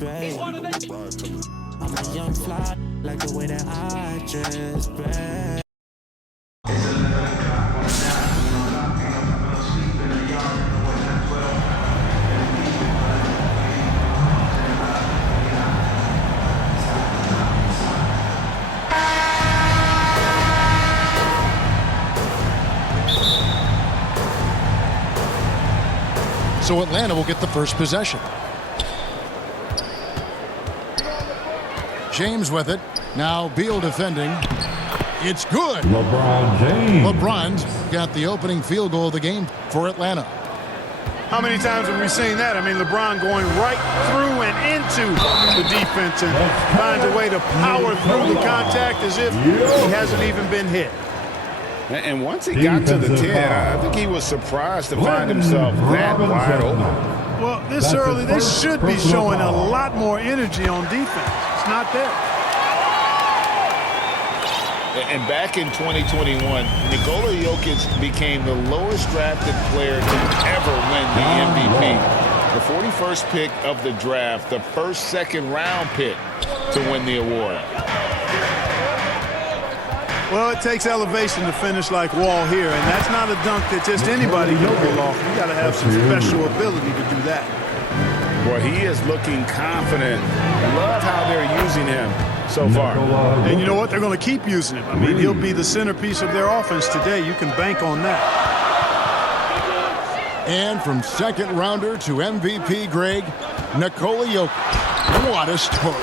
babe. I'm a young fly, like the way that I dress, babe. So Atlanta will get the first possession. James with it. Now Beal defending. It's good. LeBron James. LeBron's got the opening field goal of the game for Atlanta. How many times have we seen that? I mean, LeBron going right through and into the defense and finds a way to power through the contact as if he hasn't even been hit. And once he got to the 10, I think he was surprised to find himself that wide open. Well, this early, they should be showing a lot more energy on defense. It's not there. And back in 2021, Nikola Jokic became the lowest drafted player to ever win the MVP. The 41st pick of the draft, the first second-round pick to win the award. Well, it takes elevation to finish like Wall here, and that's not a dunk that just anybody can pull off. You got to have some special ability to do that. Boy, he is looking confident. Love how they're using him so far. And you know what? They're going to keep using him. I mean, he'll be the centerpiece of their offense today. You can bank on that. And from second rounder to MVP, Greg, Nikola Jokic. What a story.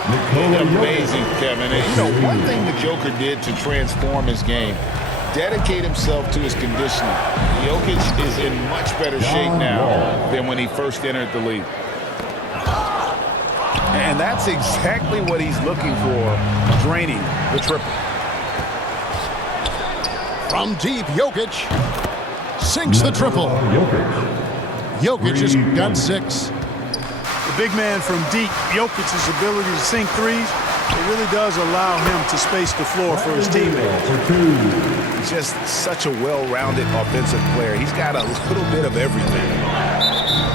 Amazing, Kevin. And, you know, one thing the Joker did to transform his game, dedicate himself to his conditioning. Jokic is in much better shape now than when he first entered the league. And that's exactly what he's looking for, draining the triple. From deep, Jokic sinks the triple. Jokic has got 6. The big man from deep, Jokic's ability to sink threes, it really does allow him to space the floor for his teammates. He's just such a well-rounded offensive player. He's got a little bit of everything.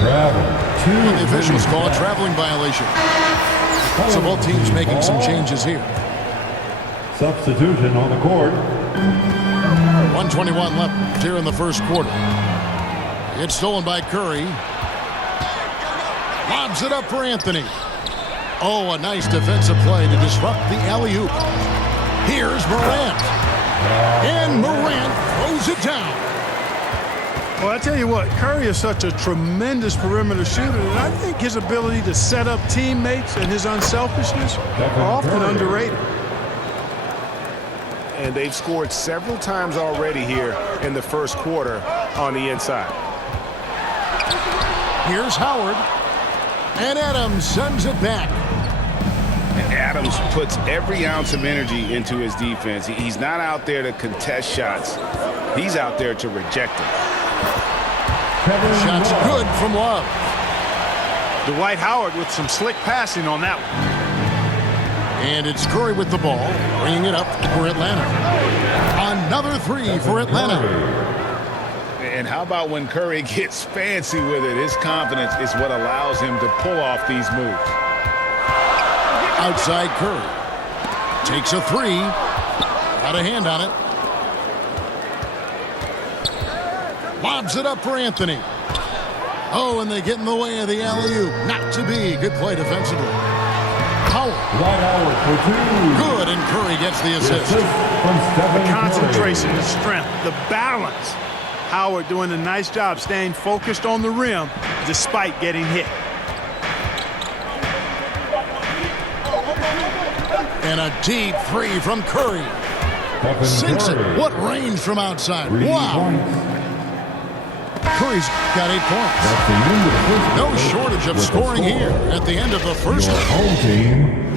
The officials call a traveling violation. So both teams making some changes here. Substitution on the court. 1:21 left here in the first quarter. It's stolen by Curry. Lobs it up for Anthony. Oh, a nice defensive play to disrupt the alley-oop. Here's Morant. And Morant throws it down. Well, I tell you what, Curry is such a tremendous perimeter shooter, and I think his ability to set up teammates and his unselfishness are often underrated. And they've scored several times already here in the first quarter on the inside. Here's Howard. And Adams sends it back. And Adams puts every ounce of energy into his defense. He's not out there to contest shots. He's out there to reject them. Shots good from Love. Dwight Howard with some slick passing on that one. And it's Curry with the ball, bringing it up for Atlanta. Another 3 for Atlanta. And how about when Curry gets fancy with it? His confidence is what allows him to pull off these moves. Outside Curry. Takes a 3. Got a hand on it. Lobs it up for Anthony. Oh, and they get in the way of the alley-oop. Not to be. Good play defensively. Howard. For 2. Good, and Curry gets the assist. The concentration, the strength, the balance. Howard doing a nice job staying focused on the rim despite getting hit. And a deep 3 from Curry. Sinks it. What range from outside. Wow. Curry's got 8 points. No shortage of scoring here at the end of the first half. Home team,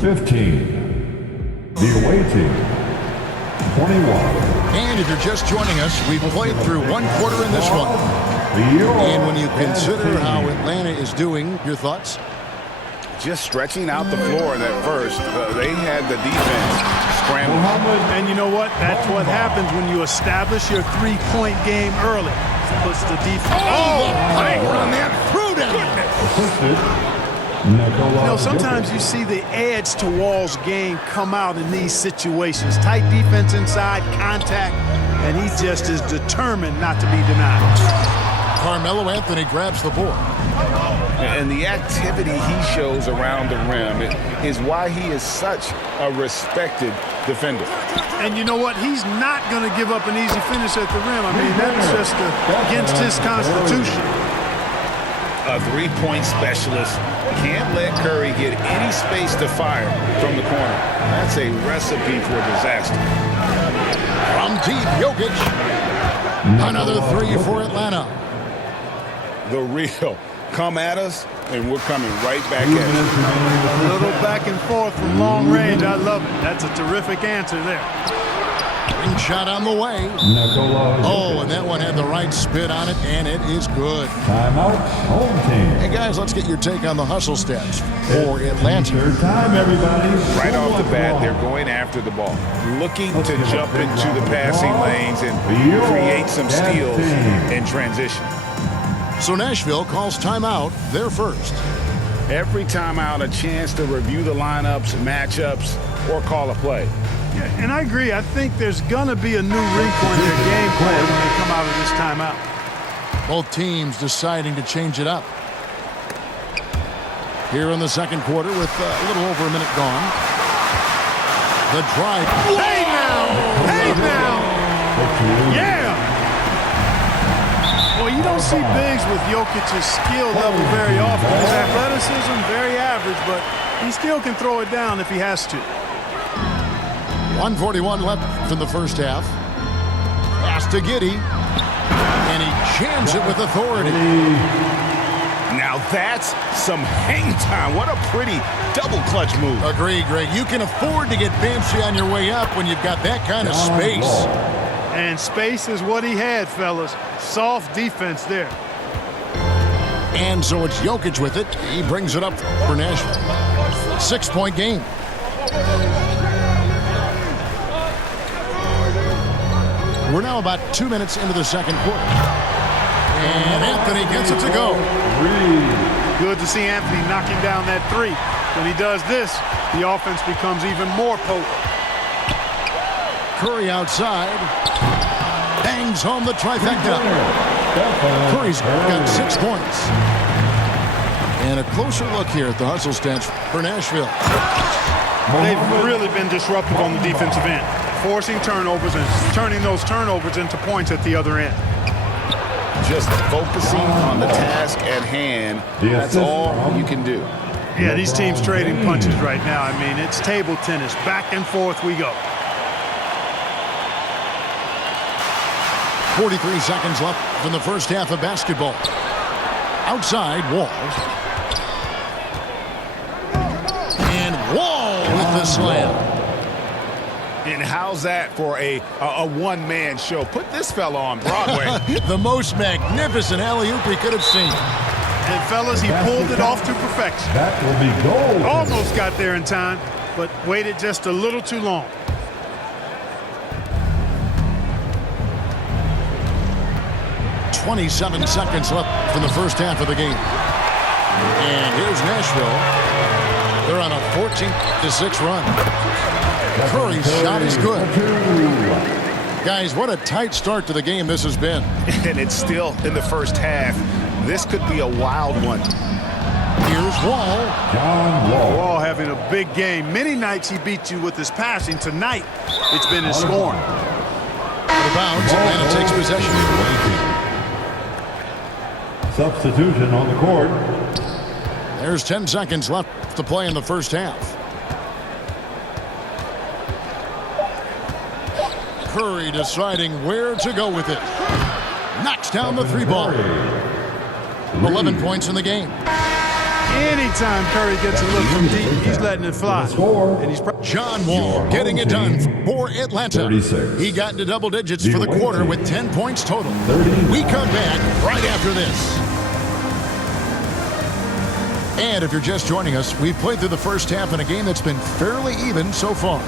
15. The away team, 21. And if you're just joining us, we've played through 1 quarter in this one. And when you consider how Atlanta is doing, your thoughts? Just stretching out the floor in that first. They had the defense scrambling. And you know what? That's what happens when you establish your three-point game early. Puts the defense. Oh, the pipe run that through down. Nikola Sometimes you see the edge to Wall's game come out in these situations. Tight defense inside, contact, and he just is determined not to be denied. Carmelo Anthony grabs the board. And the activity he shows around the rim is why he is such a respected defender. And you know what? He's not going to give up an easy finish at the rim. I mean, that's just against his constitution. A three-point specialist can't let Curry get any space to fire from the corner. That's a recipe for disaster. From deep, Jokic. Another three for Atlanta. The real come at us, and we're coming right back at you. A little back and forth from long range. I love it. That's a terrific answer there. Ring shot on the way. Nikola Oh, and that one had the right spin on it, and it is good. Timeout, home team. Hey, guys, let's get your take on the hustle stats for Atlanta. Third time, everybody. Right off the bat, they're going after the ball, looking to jump into the passing lanes and create some steals in transition. So Nashville calls timeout, their first. Every timeout, a chance to review the lineups, matchups, or call a play. Yeah, and I agree. I think there's going to be a new wrinkle in their game plan when they come out of this timeout. Both teams deciding to change it up. Here in the second quarter with a little over a minute gone. The drive. Hey now! Hey now! Yeah! Well, you don't see bigs with Jokic's skill level very often. His athleticism, very average, but he still can throw it down if he has to. 1:41 left in the first half. Pass to Giddey. And he jams it with authority. Now that's some hang time. What a pretty double clutch move. Agree, Greg. You can afford to get fancy on your way up when you've got that kind of space. And space is what he had, fellas. Soft defense there. And so it's Jokic with it. He brings it up for Nashville. 6-point game. We're now about 2 minutes into the second quarter. And Anthony gets it to go. Good to see Anthony knocking down that three. When he does this, the offense becomes even more potent. Curry outside. Bangs home the trifecta. Curry's got 6 points. And a closer look here at the hustle stats for Nashville. They've really been disruptive on the defensive end, forcing turnovers and turning those turnovers into points at the other end. Just focusing on the task at hand, that's all you can do. Yeah, these teams trading punches right now. I mean, it's table tennis. Back and forth we go. 43 seconds left in the first half of basketball. Outside, Wall. And Wall with the slam. And how's that for a one-man show? Put this fella on Broadway. The most magnificent alley-oop we could have seen. And fellas, he pulled it off to perfection. That will be gold. Almost got there in time, but waited just a little too long. .27 seconds left in the first half of the game. And here's Nashville. They're on a 14-6 run. Curry's shot is good. Guys, what a tight start to the game this has been. And it's still in the first half. This could be a wild one. Here's Wall. John Wall. Wall having a big game. Many nights he beat you with his passing. Tonight, it's been his scoring. Out of bounds, Atlanta takes possession. Substitution on the court. There's 10 seconds left to play in the first half. Curry deciding where to go with it. Knocks down the three ball. 11 points in the game. Anytime Curry gets a look from deep, he's letting it fly. And he's John Wall getting it done for Atlanta. 36. He got into double digits for the quarter with 10 points total. 30. We come back right after this. And if you're just joining us, we've played through the first half in a game that's been fairly even so far.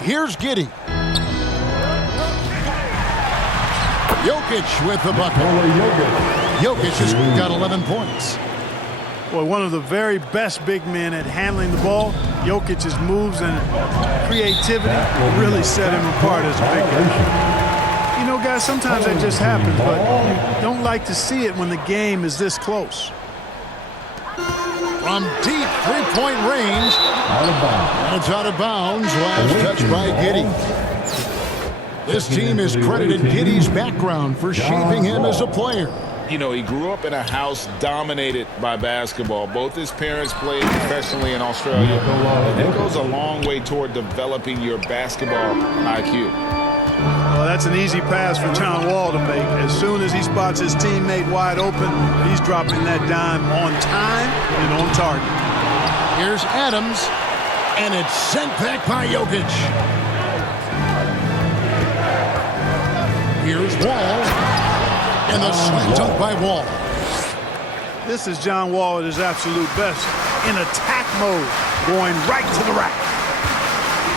Here's Giddey. Jokic with the bucket. Nikola Jokic. Jokic has got 11 points. Boy, one of the very best big men at handling the ball. Jokic's moves and creativity really set him apart as a big guy. You know, guys, sometimes that just happens, but you don't like to see it when the game is this close. From deep three-point range. Out of bounds. And it's out of bounds. Last touch by Giddey. This team has credited Giddey's background for shaping him as a player. You know, he grew up in a house dominated by basketball. Both his parents played professionally in Australia. And it goes a long way toward developing your basketball IQ. Well, that's an easy pass for John Wall to make. As soon as he spots his teammate wide open, he's dropping that dime on time and on target. Here's Adams, and it's sent back by Jokic. Here's Wall, and the slam dunk by Wall. This is John Wall at his absolute best in attack mode, going right to the rack.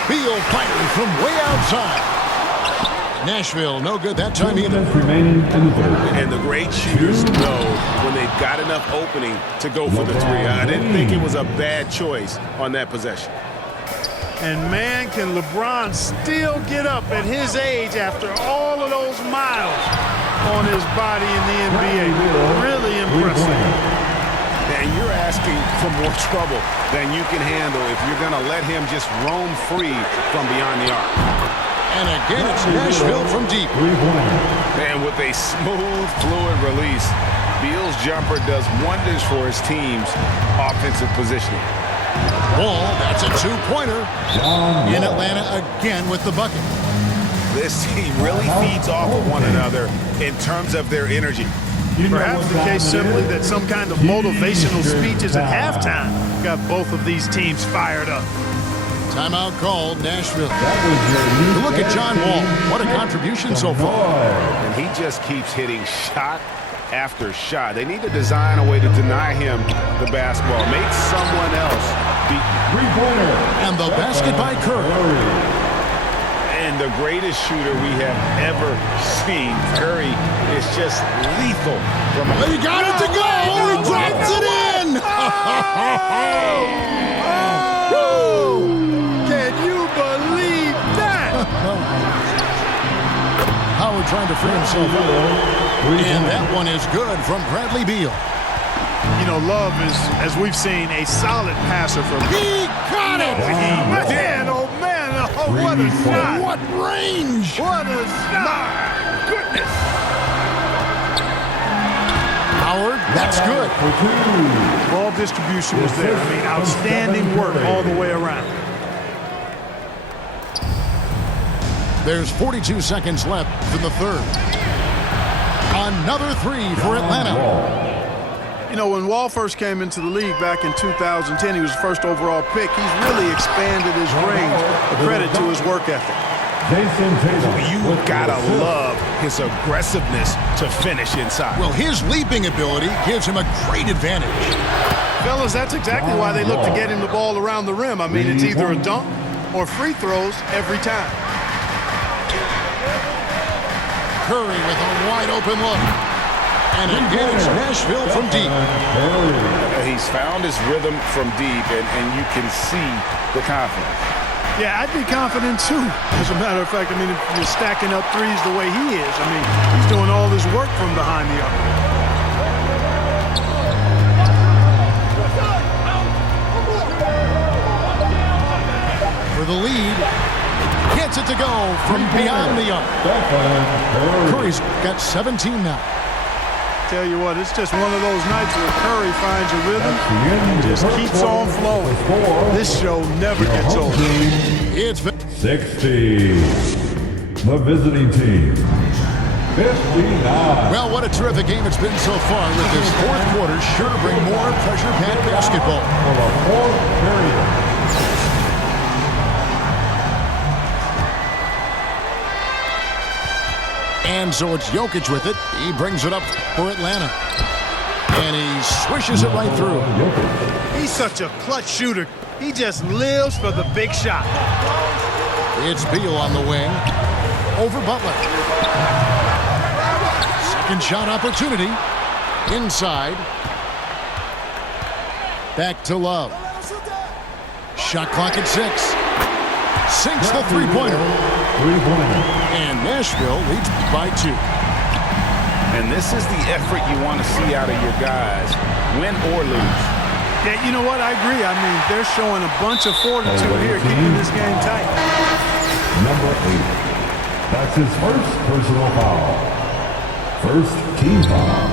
Beal fires from way outside. Nashville, no good that time either. Remaining in the third. And the great shooters know when they've got enough opening to go for the three. I didn't think it was a bad choice on that possession. And man, can LeBron still get up at his age after all of those miles on his body in the NBA. Really impressive. And you're asking for more trouble than you can handle if you're going to let him just roam free from beyond the arc. And again, it's Nashville from deep. And with a smooth, fluid release, Beal's jumper does wonders for his team's offensive positioning. Wall, that's a two-pointer. In Atlanta again with the bucket. This team really feeds off of one another in terms of their energy. Perhaps the case simply that some kind of motivational speeches at halftime got both of these teams fired up. Timeout called, Nashville. Look at John Wall. What a contribution so far. And he just keeps hitting shot after shot. They need to design a way to deny him the basketball. Make someone else beat. Three-pointer. And the basket by Curry. And the greatest shooter we have ever seen. Curry is just lethal. He got it to go. He drops it in. Can you believe that? Howard trying to free himself up. And that one is good from Bradley Beal. You know, Love is, as we've seen, a solid passer from. He got it. Man, oh man, oh, what a shot. What range. What a shot. Goodness. Howard, that's good. Ball distribution was there. I mean, outstanding work all the way around. There's 42 seconds left in the third. Another three for Atlanta. You know, when Wall first came into the league back in 2010, he was the first overall pick. He's really expanded his range, a credit to his work ethic. Jason Tatum. You gotta love his aggressiveness to finish inside. Well, his leaping ability gives him a great advantage. Fellas, that's exactly why they look to get him the ball around the rim. I mean, it's either a dunk or free throws every time. Curry with a wide open look. And again, it's Nashville from deep. He's found his rhythm from deep, and you can see the confidence. Yeah, I'd be confident too. As a matter of fact, I mean, if you're stacking up threes the way he is, I mean, he's doing all this work from behind the arc. For the lead, gets it to go from beyond the arc. Curry's got 17 now. Tell you what, it's just one of those nights where Curry finds a rhythm and just keeps on flowing. This show never gets old. It's 60. The visiting team. 59. well, what a terrific game it's been so far. With this fourth quarter, sure to bring more pressure-packed basketball. For the fourth period. And so it's Jokic with it. He brings it up for Atlanta. And he swishes it right through. He's such a clutch shooter. He just lives for the big shot. It's Beal on the wing. Over Butler. Second shot opportunity. Inside. Back to Love. Shot clock at 6. Sinks the three-pointer. And Nashville leads by 2. And this is the effort you want to see out of your guys, win or lose. Yeah, you know what? I agree. I mean, they're showing a bunch of fortitude here, keeping this game tight. Number 8. That's his first personal foul. First team foul.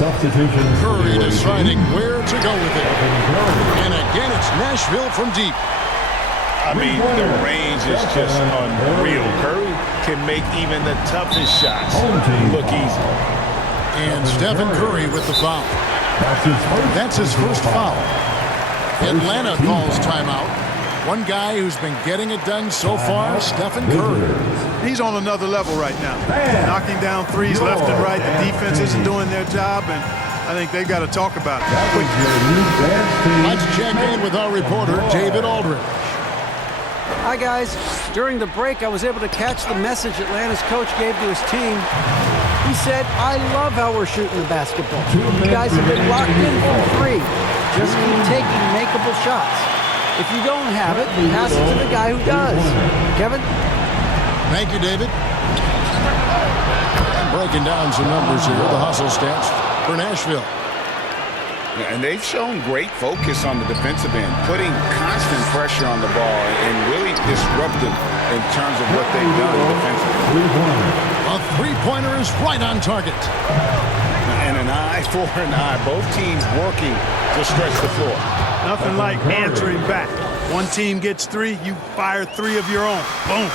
Substitution. Curry deciding where to go with it. And again, it's Nashville from deep. I mean, the range is just unreal. Curry can make even the toughest shots look easy. And Stephen Curry with the foul. That's his first foul. Atlanta calls timeout. One guy who's been getting it done so far, Stephen Curry. He's on another level right now. Knocking down threes left and right. The defense isn't doing their job, and I think they've got to talk about it. Let's check in with our reporter, David Aldridge. Hi, guys. During the break, I was able to catch the message Atlanta's coach gave to his team. He said, I love how we're shooting the basketball. You guys have been locked in from 3. Just keep taking makeable shots. If you don't have it, pass it to the guy who does. Kevin? Thank you, David. And breaking down some numbers here, the hustle stats for Nashville. And they've shown great focus on the defensive end, putting constant pressure on the ball and really disruptive in terms of what they've done defensively. A three-pointer is right on target. And an eye for an eye. Both teams working to stretch the floor. Nothing like answering back. One team gets 3, you fire 3 of your own. Boom.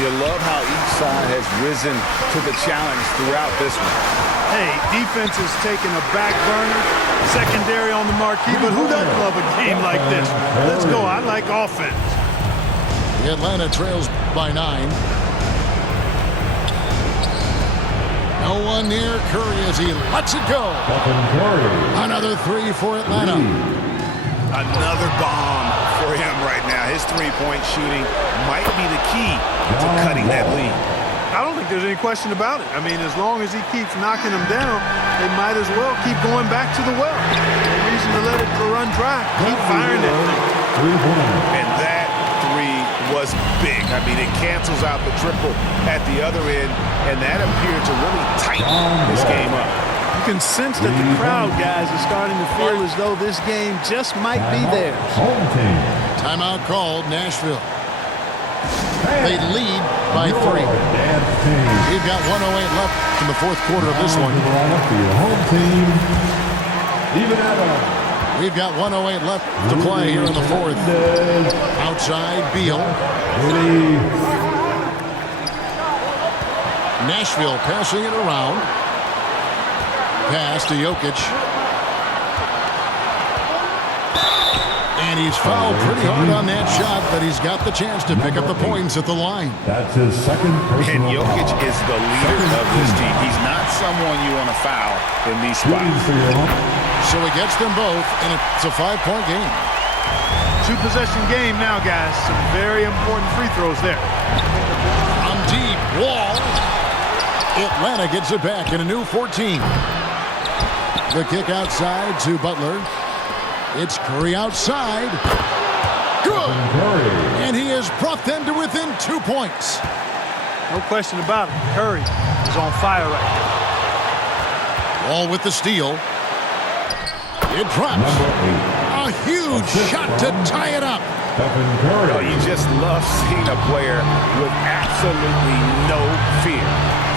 You love how each side has risen to the challenge throughout this one. Hey, defense is taking a back burner, secondary on the marquee, but who doesn't love a game like this? Let's go. I like offense. The Atlanta trails by 9. No one near Curry as he lets it go. Another 3 for Atlanta. Another bomb for him right now. His three-point shooting might be the key to cutting that lead. I don't think there's any question about it. I mean, as long as he keeps knocking them down, they might as well keep going back to the well. No reason to let it run dry. Keep firing it. And that 3 was big. I mean, it cancels out the triple at the other end, and that appeared to really tighten this game up. You can sense that the crowd, guys, is starting to feel as though this game just might be theirs. Timeout called, Nashville. They lead by 3. We've got 1:08 left in the fourth quarter of this one. We've got 1:08 left to play here in the fourth. Outside, Beal. Nashville passing it around. Pass to Jokic. And he's fouled pretty hard on that shot, but he's got the chance to pick up the points at the line. That's his second personal And Jokic foul. is the leader of this team. He's not someone you want to foul in these spots. So he gets them both, and it's a 5-point game. 2-possession game now, guys. Some very important free throws there. From deep, Wall. Atlanta gets it back in a new 14. The kick outside to Butler. It's Curry outside. Good. And he has brought them to within 2 points. No question about it. Curry is on fire right now. Wall with the steal. It drops. A huge shot to tie it up. Oh, you just love seeing a player with absolutely no fear.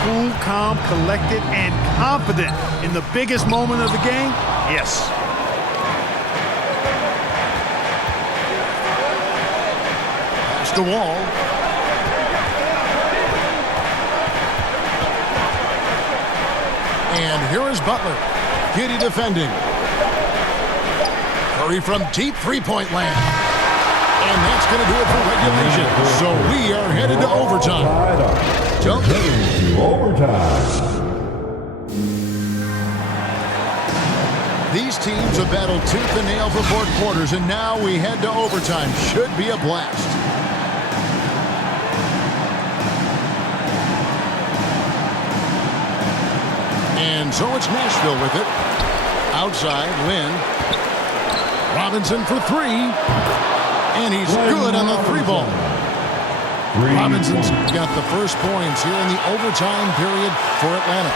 Cool, calm, collected, and confident in the biggest moment of the game. Yes. Pass to Wall. And here is Butler. Giddy defending. Curry from deep three-point land. And that's going to do it for regulation. So we are headed to overtime. Jump. Overtime. These teams have battled tooth and nail for 4 quarters, and now we head to overtime. Should be a blast. And so it's Nashville with it. Outside, Lynn. Robinson for three. And he's good on the three ball. Robinson's got the first points here in the overtime period for Atlanta.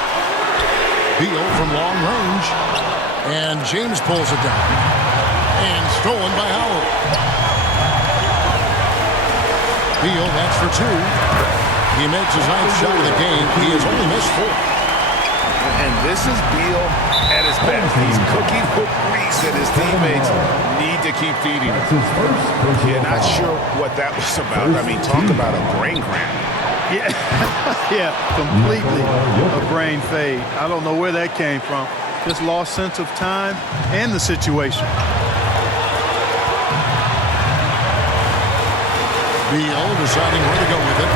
Beal from long range. And James pulls it down. And stolen by Howard. Beal, that's for two. He makes his ninth shot of the game. He has only missed four. And this is Beal at his best. He's cooking with grease that his teammates need to keep feeding him. Yeah, not sure what that was about. I mean, talk about a brain cramp. Yeah, yeah, completely a brain fade. I don't know where that came from. Just lost sense of time and the situation. Beal deciding where to go with it.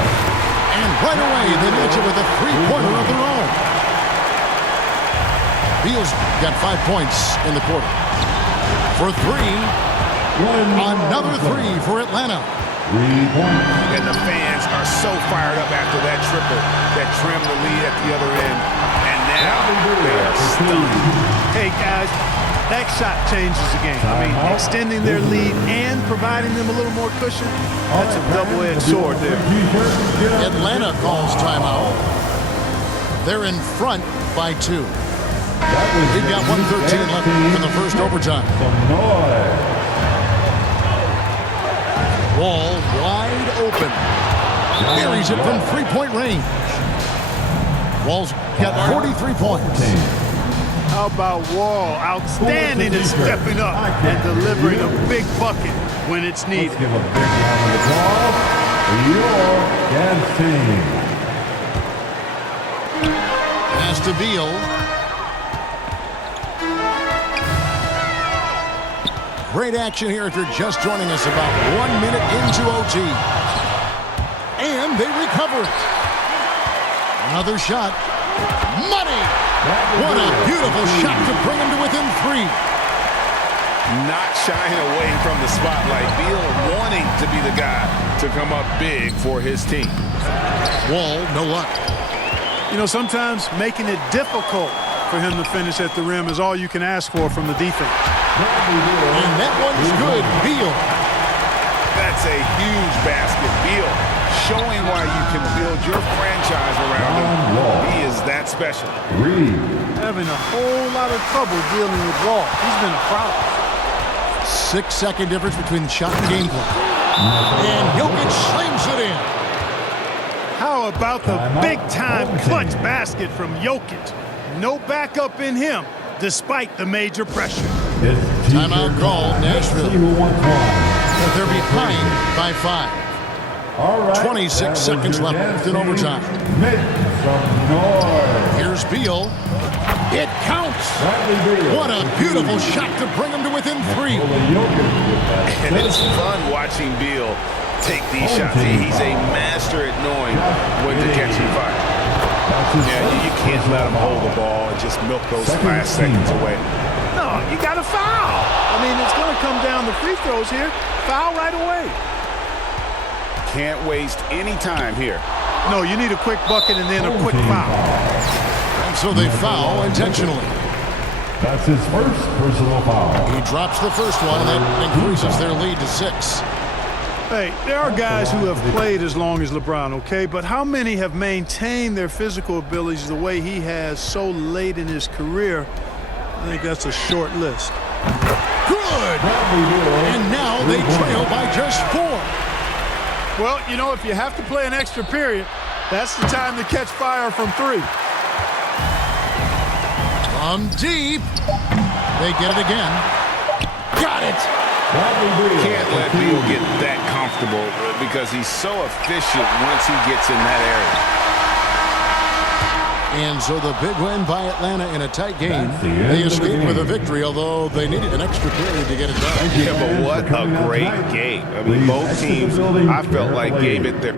And right away, they match it with a three-pointer of their own. Beal's got 5 points in the quarter. For three, another three for Atlanta. 3 points. And the fans are so fired up after that triple that trimmed the lead at the other end. And now they are stunned. Hey, guys, that shot changes the game. I mean, extending their lead and providing them a little more cushion, that's a double-edged sword there. Atlanta calls timeout. They're in front by 2. We've got 1:13 left in the first overtime. Wall wide open. Buries it from three-point range. Wall's got 43 points. How about Wall? Outstanding at stepping up and delivering a big bucket when it's needed. Let's give a big round of applause for your dance team. Pass to Beal. Great action here if you're just joining us, about 1 minute into OT. And they recover it. Another shot. Money! What a beautiful shot to bring him to within 3. Not shying away from the spotlight. Beal wanting to be the guy to come up big for his team. Wall, no luck. You know, sometimes making it difficult for him to finish at the rim is all you can ask for from the defense. And that one's good. Beal. That's a huge basket. Beal showing why you can build your franchise around him. He is that special. Having a whole lot of trouble dealing with Wall. He's been a problem. 6-second difference between shot and game clock. And Jokic slams it in. How about the big-time clutch basket from Jokic? No backup in him, despite the major pressure. Timeout call, Nashville. But they're behind by 5. 26 seconds left in overtime. Here's Beal. It counts. What a beautiful shot to bring him to within 3. And it's fun watching Beal take these shots. He's a master at knowing when to catch and fire. Yeah, you can't let him hold the ball and just milk those last seconds away. No, you got to foul. I mean, it's going to come down to free throws here. Foul right away. Can't waste any time here. No, you need a quick bucket and then a quick foul. And so they foul intentionally. That's his first personal foul. He drops the first one, and that increases their lead to 6. Hey, there are guys who have played as long as LeBron, okay? But how many have maintained their physical abilities the way he has so late in his career? I think that's a short list. Good! And now they trail by just 4. Well, you know, if you have to play an extra period, that's the time to catch fire from 3. From deep. They get it again. Got it! Can't let Beal get that comfortable because he's so efficient once he gets in that area. And so the big win by Atlanta in a tight game. They escaped with a victory, although they needed an extra period to get it done. Yeah, but what a great game. I mean, both teams, I felt like, gave it their